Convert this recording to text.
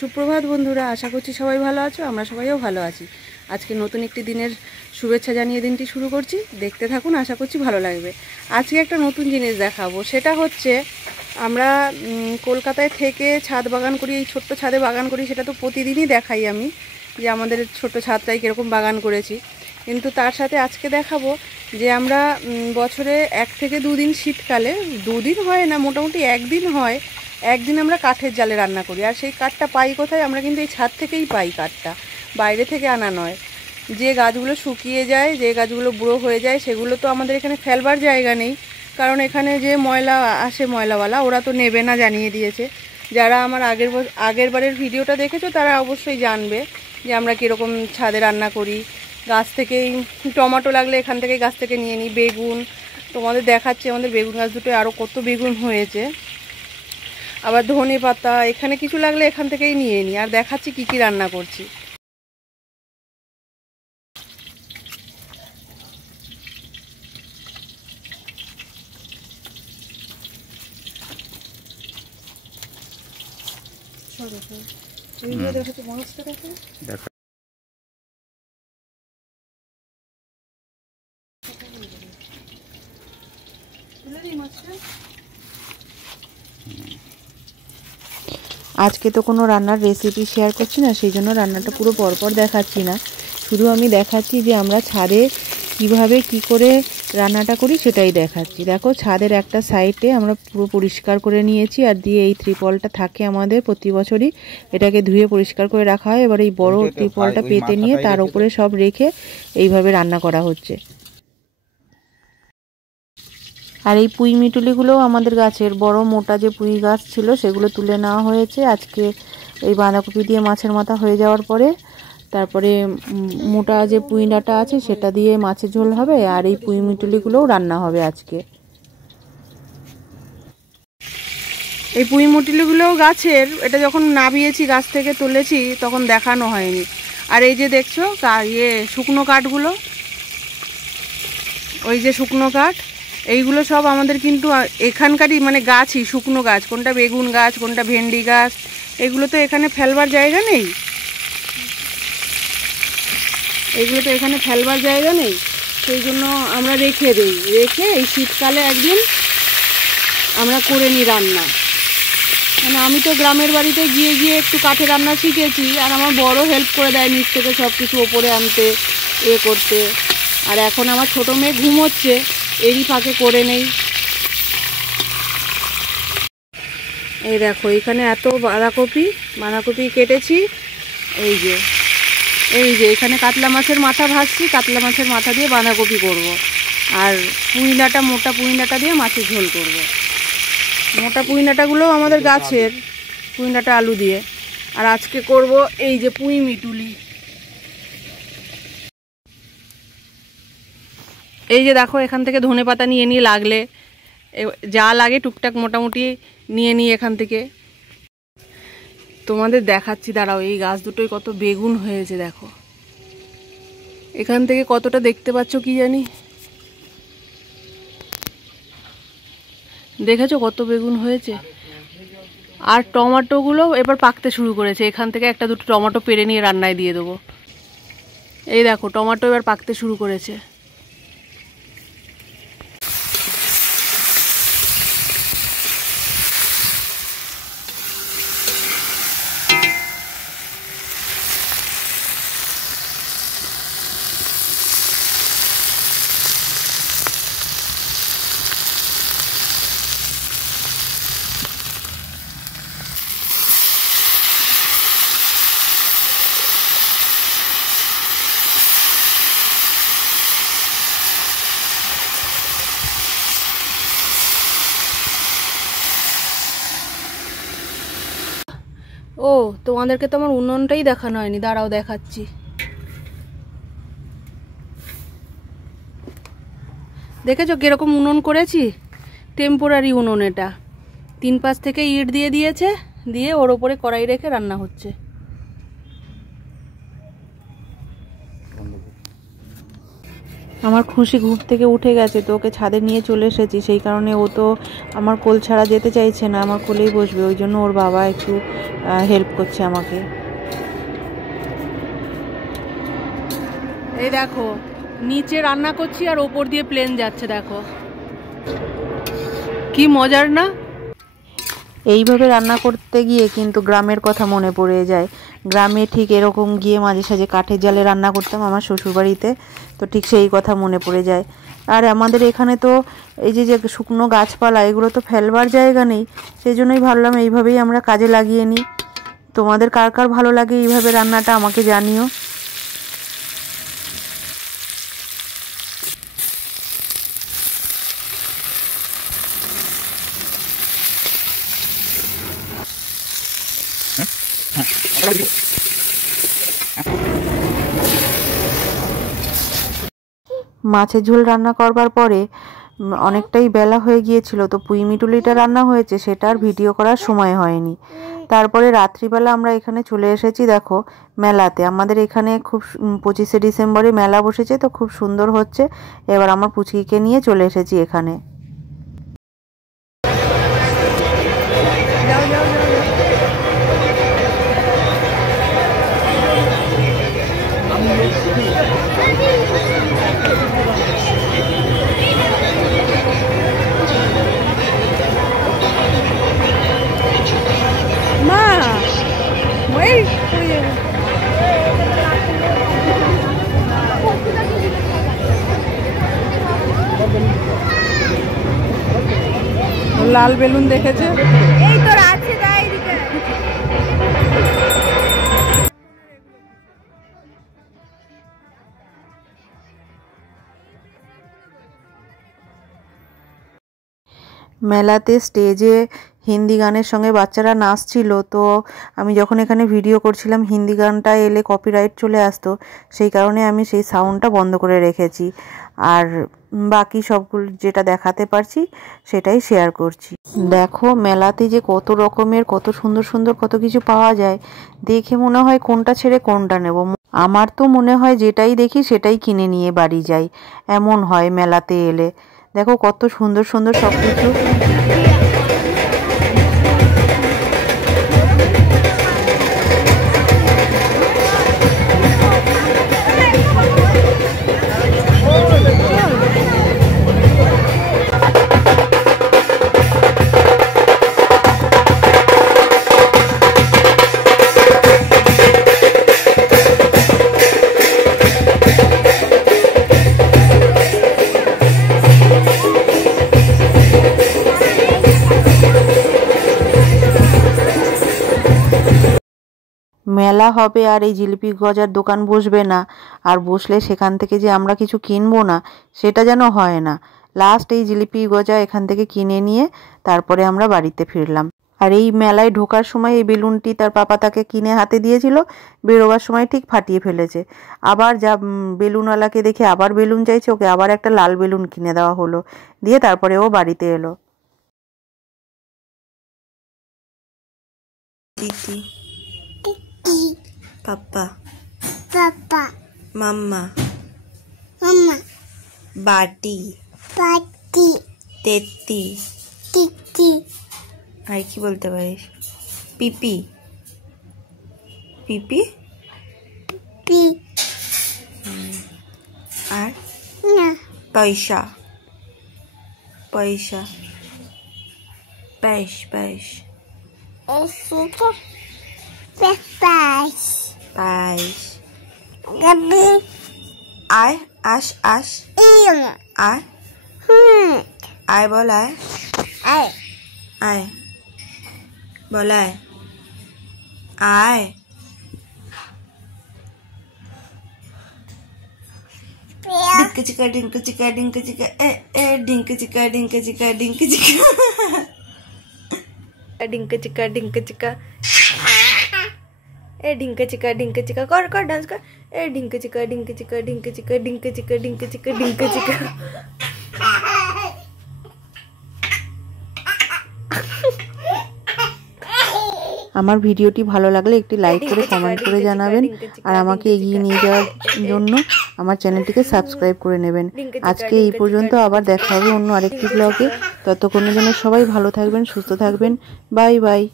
সুপ্রভাত বন্ধুরা, আশা করছি সবাই ভালো আছো। আমরা সবাইও ভালো আছি। আজকে নতুন একটি দিনের শুভেচ্ছা জানিয়ে দিনটি শুরু করছি। দেখতে থাকুন, আশা করছি ভালো লাগবে। আজকে একটা নতুন জিনিস দেখাবো, সেটা হচ্ছে আমরা কলকাতায় থেকে ছাদ বাগান করি, এই ছোট্ট ছাদে বাগান করি। সেটা তো প্রতিদিনই দেখাই আমি, যে আমাদের ছোট্ট ছাদটায় কীরকম বাগান করেছি। কিন্তু তার সাথে আজকে দেখাবো যে আমরা বছরে 1 থেকে 2 দিন, শীতকালে 2 দিন হয় না, মোটামুটি 1 দিন হয়, একদিন আমরা কাঠের জালে রান্না করি। আর সেই কাঠটা পাই কোথায়? আমরা কিন্তু এই ছাদ থেকেই পাই কাঠটা, বাইরে থেকে আনা নয়। যে গাছগুলো শুকিয়ে যায়, যে গাছগুলো বুড়ো হয়ে যায়, সেগুলো তো আমাদের এখানে ফেলবার জায়গা নেই, কারণ এখানে যে ময়লা আসে, ময়লাওয়ালা, ওরা তো নেবে না, জানিয়ে দিয়েছে। যারা আমার আগের বারের ভিডিওটা দেখেছো তারা অবশ্যই জানবে যে আমরা কীরকম ছাদে রান্না করি। গাছ থেকেই টমেটো লাগলে এখান থেকে গাছ থেকে নিয়ে নিই, বেগুন তোমাদের দেখাচ্ছি, আমাদের বেগুন গাছ দুটো আরও কত বেগুন হয়েছে। আবার ধনে পাতা, এখানে কিছু লাগলে এখান থেকেই নিয়ে নিই। আর দেখাচ্ছি কি কি রান্না করছি। দেখো তো মাছটা, দেখো আজকে তো কোনো রান্নার রেসিপি শেয়ার করছি না, সেই জন্য রান্নাটা পুরো পরপর দেখাচ্ছি না। শুধু আমি দেখাচ্ছি যে আমরা ছাদে কিভাবে কি করে রান্নাটা করি সেটাই দেখাচ্ছি। দেখো, ছাদের একটা সাইডে আমরা পুরো পরিষ্কার করে নিয়েছি, আর দিয়ে এই ত্রিপলটা থাকে আমাদের প্রতি বছরই, এটাকে ধুয়ে পরিষ্কার করে রাখা হয়। এবার এই বড় ত্রিপলটা পেতে নিয়ে তার উপরে সব রেখে এইভাবে রান্না করা হচ্ছে। আর এই পুঁই মিটুলিগুলোও আমাদের গাছের বড় মোটা যে পুঁই গাছ ছিল সেগুলো তুলে নেওয়া হয়েছে। আজকে এই বাঁধাকপি দিয়ে মাছের মাথা হয়ে যাওয়ার পরে তারপরে মোটা যে পুঁই ডাঁটা আছে সেটা দিয়ে মাছের ঝোল হবে, আর এই পুঁই মিটুলিগুলোও রান্না হবে আজকে। এই পুঁই মিটুলিগুলোও গাছের, এটা যখন নামিয়েছি গাছ থেকে তুলেছি তখন দেখানো হয়নি। আর এই যে দেখছো শুকনো কাঠগুলো, ওই যে শুকনো কাঠ, এইগুলো সব আমাদের কিন্তু এখানকারই, মানে গাছই, শুকনো গাছ। কোনটা বেগুন গাছ, কোনটা ভেন্ডি গাছ, এগুলো তো এখানে ফেলবার জায়গা নেই, এগুলো তো এখানে ফেলবার জায়গা নেই, সেই জন্য আমরা রেখে দিই। রেখে এই শীতকালে একদিন আমরা করে নিই রান্না। মানে আমি তো গ্রামের বাড়িতে গিয়ে গিয়ে একটু কাঠে রান্না শিখেছি, আর আমার বড় হেল্প করে দেয় নিচ থেকে সব কিছু ওপরে আনতে, করতে। আর এখন আমার ছোটো মেয়ে ঘুমোচ্ছে, এরই ফাঁকে করে নেই। এই দেখো, এখানে এত বাঁধাকপি কেটেছি। এই যে এখানে কাতলা মাছের মাথা ভাজছি, কাতলা মাছের মাথা দিয়ে বাঁধাকপি করব। আর মোটা পুঁই ডাঁটা দিয়ে মাছের ঝোল করব। মোটা পুঁই ডাঁটাগুলোও আমাদের গাছের, পুঁই ডাঁটা আলু দিয়ে। আর আজকে করব এই যে পুঁই মিটুলি। এই যে দেখো, এখান থেকে ধনে পাতা নিয়ে নিয়ে লাগলে যা লাগে টুকটাক মোটামুটি নিয়ে নিই এখান থেকে। তোমাদের দেখাচ্ছি, দাঁড়াও। এই গাছ দুটোই কত বেগুন হয়েছে দেখো, এখান থেকে কতটা দেখতে পাচ্ছ কি জানি, দেখেছো কত বেগুন হয়েছে। আর টমেটোগুলো এবার পাকতে শুরু করেছে, এখান থেকে একটা দুটো টমেটো পেরে নিয়ে রান্নায় দিয়ে দেবো। এই দেখো, টমেটো এবার পাকতে শুরু করেছে। ও, তোমাদেরকে তো আমার উনুনটাই দেখানো হয়নি, দাঁড়াও দেখাচ্ছি। দেখেছো কিরকম উনুন করেছি? টেম্পোরারি উনুন এটা। 3 পাশ থেকে ইট দিয়ে দিয়েছে, দিয়ে ওর ওপরে কড়াই রেখে রান্না হচ্ছে। আমার খুশি ঘুম থেকে উঠে গেছে, তো ওকে ছাদে নিয়ে চলে এসেছি। সেই কারণে ও তো আমার কোল ছাড়া যেতে চাইছে না, আমার কোলেই বসবে। ওই জন্য ওর বাবা একটু হেল্প করছে আমাকে। এই দেখো নিচে রান্না করছি আর ওপর দিয়ে প্লেন যাচ্ছে, দেখো কি মজার না। এইভাবে রান্না করতে গিয়ে কিন্তু গ্রামের কথা মনে পড়ে যায়। গ্রামে ঠিক এরকম গিয়ে মাঝে সাঝে কাঠের জালে রান্না করতাম আমার শ্বশুরবাড়িতে, তো ঠিক সেই কথা মনে পড়ে যায়। আর আমাদের এখানে তো এই যে শুকনো গাছপালা, এগুলো তো ফেলবার জায়গা নেই, সেই জন্যই ভাবলাম এইভাবেই আমরা কাজে লাগিয়ে নিই। তোমাদের কার কার ভালো লাগে এইভাবে রান্নাটা আমাকে জানিও। মাছের ঝোল রান্না করবার পরে অনেকটাই বেলা হয়ে গিয়েছিল, তো পুঁই মিটুলিটা রান্না হয়েছে, সেটা আর ভিডিও করার সময় হয়নি। তারপরে রাত্রিবেলা আমরা এখানে চলে এসেছি দেখো মেলাতে। আমাদের এখানে খুব 25শে ডিসেম্বরে মেলা বসেছে, তো খুব সুন্দর হচ্ছে। এবার আমার পুচকিকে নিয়ে চলে এসেছি এখানে। লাল বেলুন দেখেছে, এই তো আছে যাই এদিকে। মেলাতে স্টেজে হিন্দি গানের সঙ্গে বাচ্চারা নাচছিল, তো আমি যখন এখানে ভিডিও করছিলাম হিন্দি গানটা এলে কপিরাইট চলে আসতো, সেই কারণে আমি সেই সাউন্ডটা বন্ধ করে রেখেছি। আর বাকি সবগুলো যেটা দেখাতে পারছি সেটাই শেয়ার করছি। দেখো মেলাতে যে কত রকমের কত সুন্দর সুন্দর কত কিছু পাওয়া যায়, দেখে মনে হয় কোনটা ছেড়ে কোনটা নেব। আমার তো মনে হয় যেটাই দেখি সেটাই কিনে নিয়ে বাড়ি যাই, এমন হয় মেলাতে এলে। দেখো কত সুন্দর সুন্দর সব কিছু। মেলা হবে আর এই জিলিপি গজার দোকান বসবে না, আর বসলে সেখান থেকে যে আমরা কিছু কিনবো না সেটা যেন হয় না। লাস্ট এই জিলিপি গজা এখান থেকে কিনে নিয়ে তারপরে আমরা বাড়িতে ফিরলাম। আর এই মেলায় ঢোকার সময় এই বেলুনটি তার পাপা তাকে কিনে হাতে দিয়েছিল, বেরোবার সময় ঠিক ফাটিয়ে ফেলেছে। আবার যা বেলুনওয়ালাকে দেখে আবার বেলুন চাইছে, ওকে আবার একটা লাল বেলুন কিনে দেওয়া হলো, দিয়ে তারপরে ও বাড়িতে এলো। পাপা, পাপা, মাম্মা, মাম্মা, বাটি, বাটি, তেত্তি, তিত্তি, আর কি বলতে পারিস? পিপি, পিপি, পি, আর না, পয়সা, পয়সা, পাইস, পাইস, পাইস, পাইস, গাবি, আয়, আশ, আশ, আয়, আয় বল, আয়, আয়, আয় বল, আয়, আয়, ডিঙ্কা চিকা, ডিঙ্কা চিকা, ডিঙ্কা চিকা, এ ডিঙ্কা চিকা, ডিঙ্কা চিকা, ডিঙ্কা চিকা, ডিঙ্কা চিকা, ডিঙ্কা চিকা, এ ডিঙ্কা চিকা, ডিঙ্কা চিকা, কর কর ডান্স কর, এ ডিঙ্কা চিকা, ডিঙ্কা চিকা, ডিঙ্কা চিকা, ডিঙ্কা চিকা, ডিঙ্কা চিকা, ডিঙ্কা চিকা। আমার ভিডিওটি ভালো লাগলে একটি লাইক করে কমেন্ট করে জানাবেন আর আমাকে এগিয়ে নিয়ে যাওয়ার জন্য আমার চ্যানেলটিকে সাবস্ক্রাইব করে নেবেন। আজকে এই পর্যন্ত, আবার দেখা হবে অন্য আরেকটি ব্লগে। ততক্ষণের জন্য সবাই ভালো থাকবেন, সুস্থ থাকবেন। Bye bye.